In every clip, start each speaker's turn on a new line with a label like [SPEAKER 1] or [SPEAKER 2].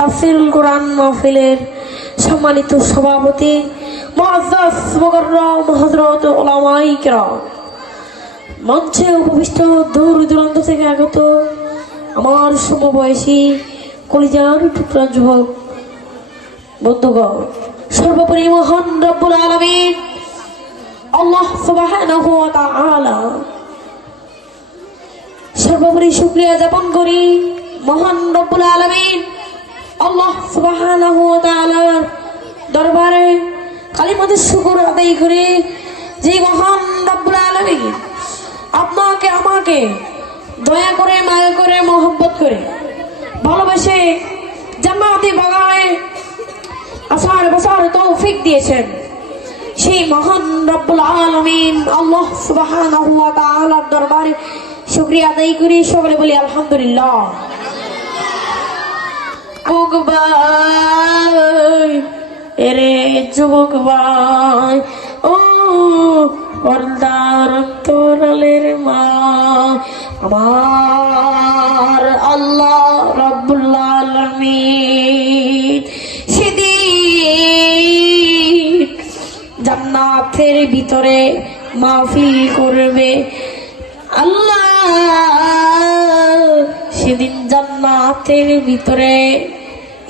[SPEAKER 1] তাফসিরুল কোরআন মাহফিলের সম্মানিত সভাপতি উলামায়ে মঞ্চে উপবিষ্ট দূর দূরান্ত থেকে আগত আমার সমবয়সী কলিজার টুকরা যুবক বন্ধুগণ, সর্বোপরি মহান রব্বুল আলামিন আল্লাহ সর্বোপরি শুক্রিয়া যাপন করি মহান রব্বুল আলামিন। আল্লাহ তাআলার দরবারে কালিমাদের শুকর আদায় করে, যে মহান রব্বুল আলামিন আপনাকে, আমাকে দয়া করে, মায়া করে, মহব্বত করে ভালোবেসে জান্নাতি বাগানে আসার, বসার তৌফিক দিয়েছেন। সেই মহান রব্বুল আলামিন আল্লাহ তাআলার দরবারে শুকরিয়া আদায় করি, সকলে বলি আলহামদুলিল্লাহ। যুবক ভাই, এরে যুবক ভাই, ও পর্দার তোরালের মা, আমার আল্লাহ রব্বুল আলামিন সেদিন জান্নাতের ভিতরে মাহফিল করবে। আল্লাহ সেদিন জান্নাতের ভিতরে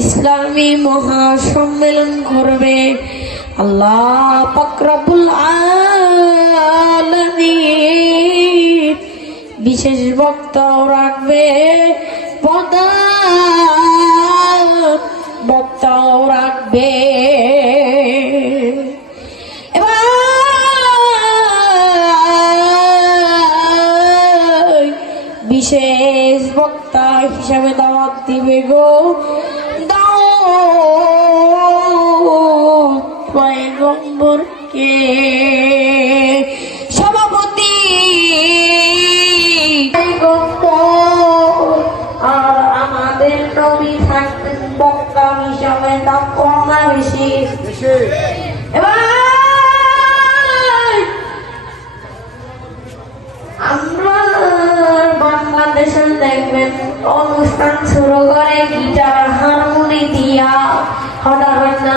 [SPEAKER 1] ইসলামী মহাসম্মেলন করবে। আল্লাহ পাকরাবুল বিশেষ বক্তাও রাখবে। পদা বক্তাও রাখবে। বিশেষ বক্তা হিসাবে দাওয়াত দিবে গো। পয়গম্বরকে সভাপতি আর আমাদের নবী থাকতেন বক্তা হিসাবে দাম কম বেশি। আমরা বাংলাদেশে দেখবেন অনুষ্ঠান শুরু করে গিটার হারমোনি দিয়া হঠাৎ হয় না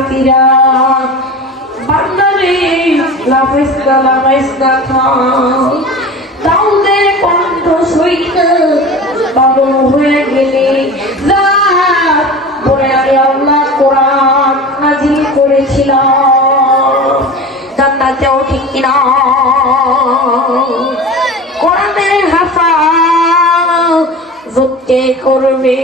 [SPEAKER 1] জান্নাতীরা বান্দারে লাফাইস না থাম দাউদের কণ্ঠ সইতে পাগল হয়ে গেলে। আল্লাহ কোরআন নাজিল করেছিলাম। জান্নাতেও ঠিক কিনা। কোরআনের হাসা করবে।